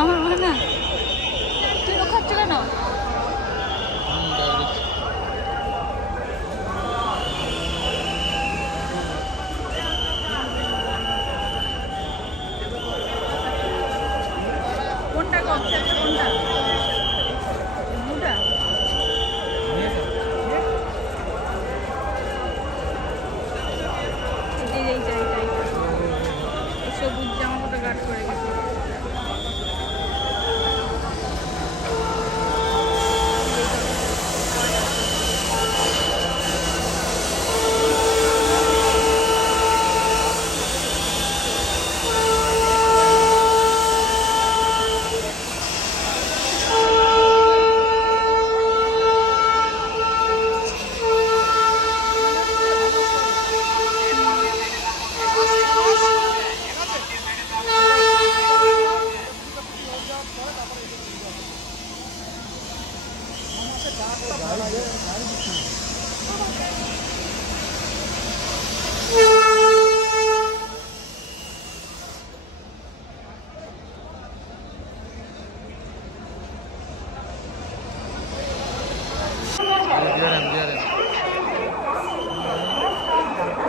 আমার মনে না তুই খাচ্ছ কেন? কোনটা কম কোনটা? সবুজ জামা মতো গাঢ় করে গেছে।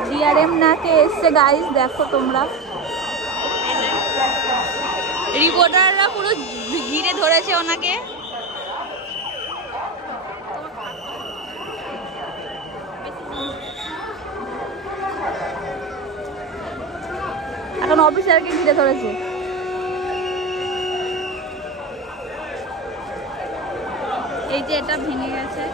ডিআরএম নাকে এসছে গাইস, দেখো তোমরা রিপোর্টাররা পুরো ঘিরে ধরেছে ওনাকে। এখন অফিসারকে ঘিরে ধরেছে। এই যে এটা ভেঙে গেছে।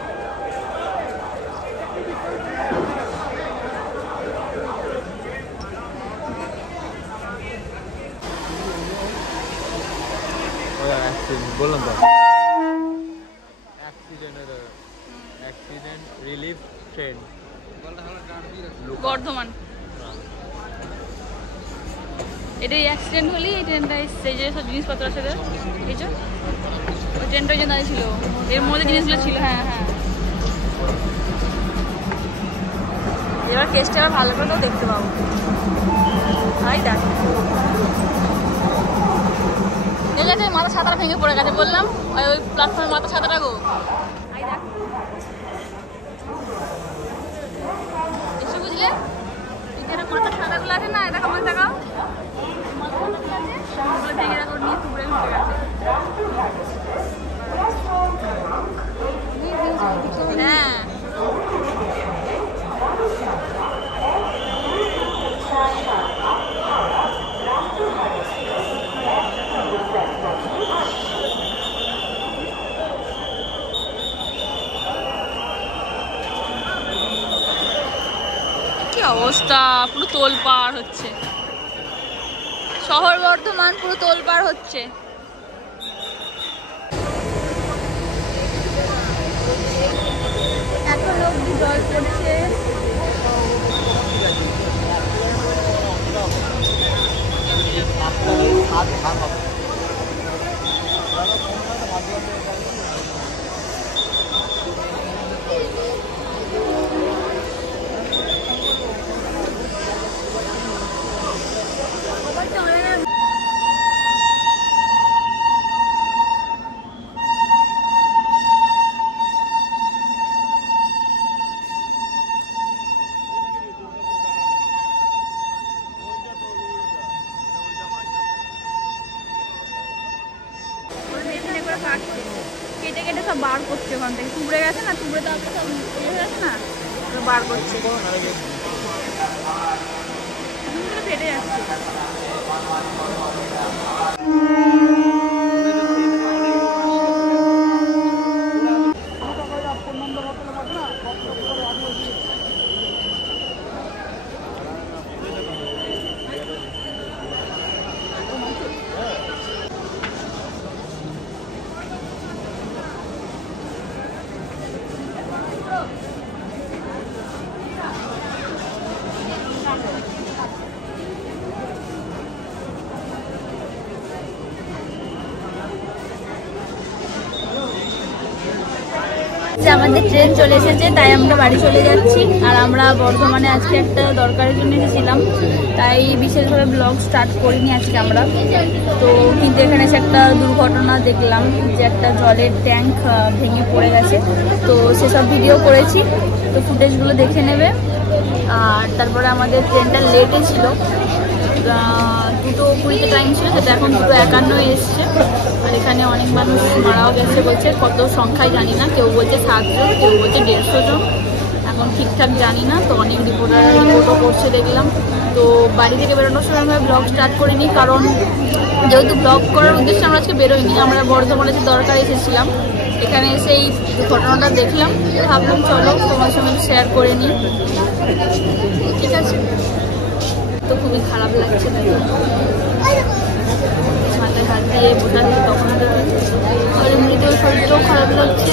বললাম তো অ্যাক্সিডেন্ট রিলিফ ট্রেন বর্ধমান। এটাই অ্যাক্সিডেন্ট হলেই এই ট্রেনটা এসছে, যে সব জিনিসপত্র আছে এই যে ওই ট্রেনটা যে দাঁড়িয়ে ছিল এর মধ্যে জিনিসগুলো ছিল। হ্যাঁ হ্যাঁ, এবার কেসটা আবার ভালো করে তো দেখতে পাবো। তাই দেখ ঠিক আছে, মাথা ছাতাটা ভেঙে পড়ে গেছে বললাম, ওই প্ল্যাটফর্মে মাথা ছাতাটা গো। এসে বুঝলে এখানে মাথা ছাতাগুলো আছে না, এটা কেমন দেখাও, মাথা ছাতাগুলো আছে ওগুলো ভেঙে রাখো, নিয়ে টুকরে উঠে গেছে। হ্যাঁ কি অবস্থা, পুরো তোলপাড় হচ্ছে শহর বর্ধমান, পুরো তোলপাড় হচ্ছে। এত লোক জল পড়ছে। কেটে কেটে সব বার করছে ওখান থেকে, টুকরে গেছে না, টুকরে তো সব ইয়ে হয়ে গেছে না, বার করছে, ফেটে যাচ্ছে। যে আমাদের ট্রেন চলে এসেছে, তাই আমরা বাড়ি চলে যাচ্ছি। আর আমরা বর্ধমানে আজকে একটা দরকারের জন্য এসেছিলাম, তাই বিশেষভাবে ব্লগ স্টার্ট করিনি আজকে আমরা। তো কিন্তু এখানে এসে একটা দুর্ঘটনা দেখলাম, যে একটা জলের ট্যাঙ্ক ভেঙে পড়ে গেছে। তো সেসব ভিডিও করেছি, তো ফুটেজগুলো দেখে নেবে। আর তারপরে আমাদের ট্রেনটা লেটে ছিল, 2:20 টাইম ছিল, সেটা এখন 2:51 এসছে। আর এখানে অনেক মানুষ মারাও গেছে বলছে, কত সংখ্যায় জানি না, কেউ বলছে 7 জন, কেউ বলছে 150 জন, এখন ঠিকঠাক জানি না। তো অনেক রিপোর্টও করছে দেখলাম। তো বাড়ি থেকে বেরোনোর সময় আমরা ব্লগ স্টার্ট করিনি, কারণ যেহেতু ব্লগ করার উদ্দেশ্যে আমরা আজকে বেরোইনি, আমরা বর্ধমানে যে দরকার এসেছিলাম, এখানে এসে এই ঘটনাটা দেখলাম, ভাবলাম চলো তোমার সঙ্গে শেয়ার করে নিই, ঠিক আছে। তো খুবই খারাপ লাগছে, মাথায় হাত দিয়ে বোঝা যায় তখন আর এমনিতেও শরীরটাও খারাপ লাগছে।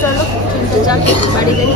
চলো যাক বাড়ি যাই।